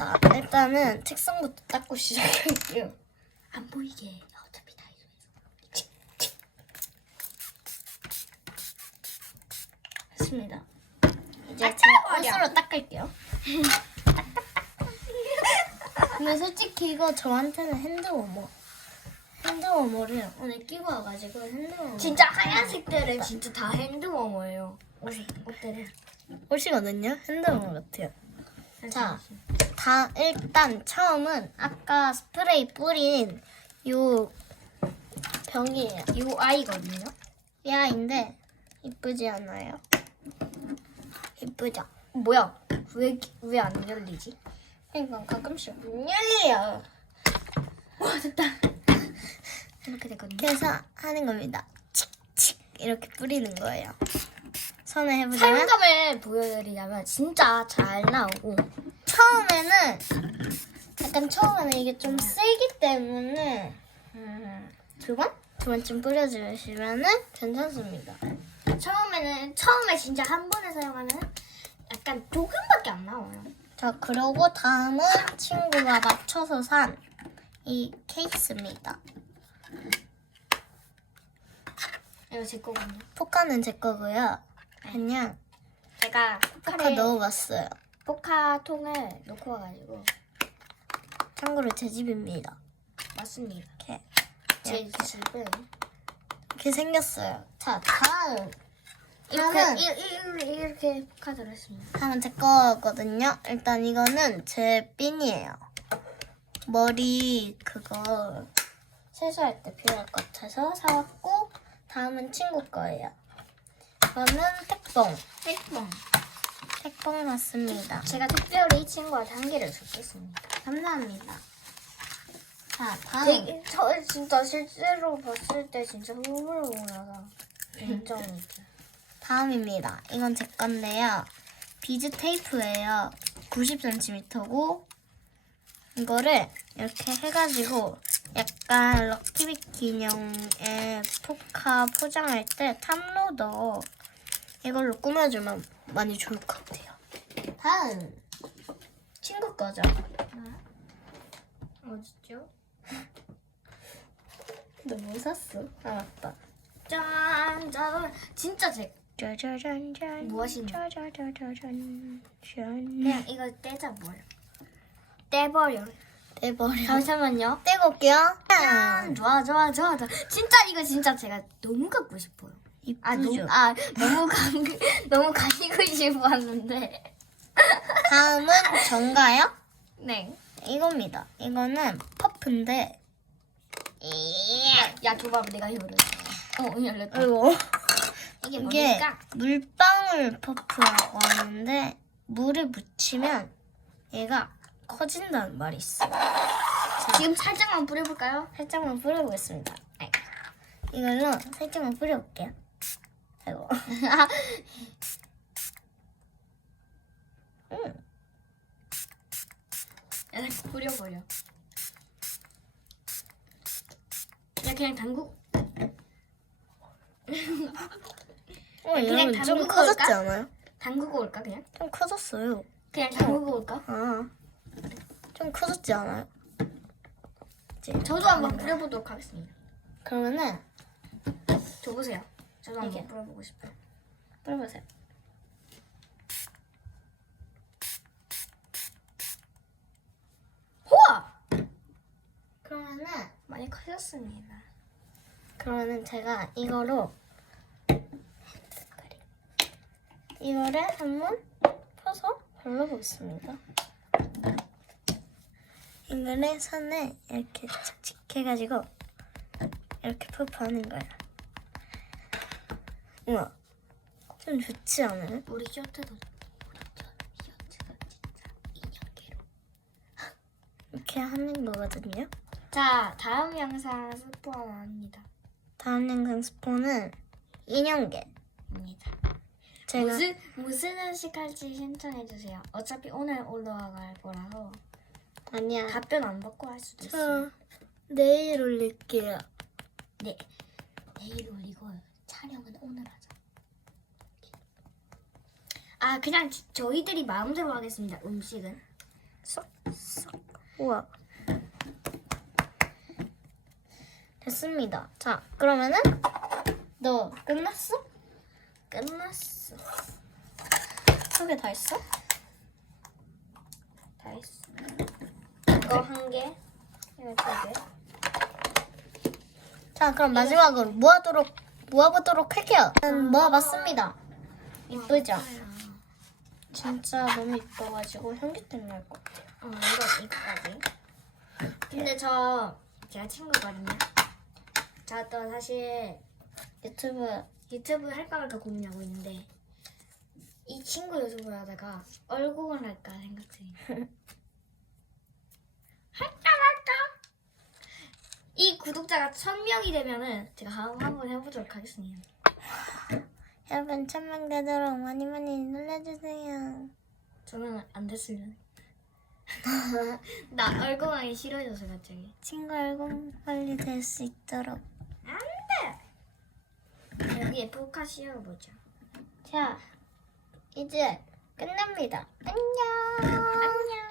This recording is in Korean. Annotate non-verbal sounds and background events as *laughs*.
자, 일단은 책상부터 닦고 시작할게요. 안 보이게 어차피 다 이거. 했습니다. 이제 아, 제 닦아버려. 옷으로 닦을게요. *laughs* 근데 솔직히 이거 저한테는 핸드워머. 핸드워머를 오늘 끼고 와가지고 핸드워머. 진짜 하얀색들은 진짜 다 핸드워머예요. 옷이 옷들은. 옷이거든요. 핸드워머 같아요. 자, 다 일단 처음은 아까 스프레이 뿌린 요 병이에요. 이 아이거든요. 이 아이인데 이쁘지 않아요? 이쁘죠? 뭐야? 왜왜 안 열리지? 그러니까 가끔씩 문 열려요. 와 됐다. 이렇게 됐거든요. 그래서 하는 겁니다. 칙칙 이렇게 뿌리는 거예요. 손에 해보자면 사용감을 보여드리자면 진짜 잘 나오고 처음에는 약간 처음에는 이게 좀 세기 때문에 음, 두 번? 두 번쯤 뿌려주시면은 괜찮습니다. 처음에는 처음에 진짜 한 번에 사용하면 약간 조금밖에 안 나와요. 자, 그러고 다음은 친구가 맞춰서 산 이 케이스입니다. 이거 제 거거든요. 포카는 제 거고요. 그냥 제가 포카 포카를 넣어봤어요. 포카 통을 놓고 와가지고 참고로 제 집입니다. 맞습니다. 이렇게 제 집은 이렇게 생겼어요. 자, 다음 이렇게 다음은 이- 이- 이렇게 포카 들었습니다. 다음은 제 거거든요. 일단 이거는 제 핀이에요. 머리 그거 세수할 때 필요할 것 같아서 사왔고 다음은 친구 거예요. 이거는 택봉. 택봉. 택봉 맞습니다. 제가 특별히 이 친구한테 한 개를 줬겠습니다. 감사합니다. 자, 다음. 되게 저 진짜 실제로 봤을 때 진짜 흐물흐물하다. 인정이죠. *laughs* 다음입니다. 이건 제 건데요. 비즈 테이프예요. 90cm고 이거를 이렇게 해가지고 약간 럭키빅 기념의 포카 포장할 때 탑로더 이걸로 꾸며주면 많이 좋을 것 같아요. 다음 친구 거죠. 어딨죠? *laughs* 너 뭐 샀어? 아 맞다. 짠, 짠. 진짜 제 짜자잔짠. 뭐 하시는 짜자자자잔. 그냥 이거 떼자 버려. 떼버려. 떼버려. 잠시만요. 떼고 올게요. 짠. 좋아, 좋아, 좋아, 좋아. 진짜 이거 진짜 제가 너무 갖고 싶어요. 아, 이쁘죠? 너무, 아, 너무 가, *laughs* 너무 가지고 싶었는데. 다음은 전가요? 네. 이겁니다. 이거는 퍼프인데 야, 줘봐, 내가 열어. 어, 열렸다. 아이고 이게 이게 뭡니까? 물방울 퍼프라고 하는데 물에 묻히면 얘가 커진다는 말이 있어요. 지금 살짝만 뿌려볼까요? 살짝만 뿌려보겠습니다. 아이고. 이걸로 살짝만 뿌려볼게요. 아이고. 음, 야, 뿌려버려. 야, 그냥 담고. 어, 그냥 여러분 좀 담그고 커졌지 올까? 않아요? 담그고 올까, 그냥? 좀 커졌어요. 그냥 담그고 올까? 아, 좀 커졌지 않아요? 이제 저도 한번 뿌려보도록 하겠습니다. 그러면은 줘보세요. 저도 한번 이게. 뿌려보고 싶어요. 뿌려보세요. 우와! 그러면은 많이 커졌습니다. 그러면은 제가 이거로 이거를 한번 펴서 발라보겠습니다. 이거를 손에 이렇게 착착 해가지고 이렇게 푸푸하는 거예요. 우와, 좀 좋지 않아요? 우리 쇼트도 우리 저 쇼트가 진짜 인형계로. 이렇게 하는 거거든요. 자, 다음 영상 스포합니다. 다음 영상 스포는 인형계. 입니다. 제가 무슨 무슨 음식 할지 신청해 주세요. 어차피 오늘 올라갈 거라서 아니야. 답변 안 받고 할 수도 있어요. 저 내일 올릴게요. 네, 내일 올리고 촬영은 오늘 하자. 아, 그냥 지- 저희들이 마음대로 하겠습니다. 음식은 쏙 쏙. 우와. 됐습니다. 자, 그러면은 너 끝났어? 끝났어. 소개 다 했어? 다 했어. 이거 한 개, 이거 두 개. 자, 그럼 마지막으로 모아도록 모아보도록 할게요. 음, 모아봤습니다. 이쁘죠? 진짜 너무 이뻐가지고 현기증 날것 같아요. 어, 이거 이거까지. 근데 저 제가 친구거든요. 저또 사실 유튜브 유튜브 할까 말까 고민하고 있는데 이 친구 유튜브를 하다가 얼굴을 할까 생각 중이에요. *laughs* 할까 말까? 이 구독자가 천 명이 되면은 제가 한- 한번 해보도록 하겠습니다. 여러분 천명 되도록 많이 많이 눌러주세요. 저는 안 됐으면. *laughs* 나 얼굴 하기 싫어져서 갑자기. 친구 얼굴 빨리 될 수 있도록. 여기 에 포카 씌워보자. 자, 이제 끝납니다. 안녕. 안녕.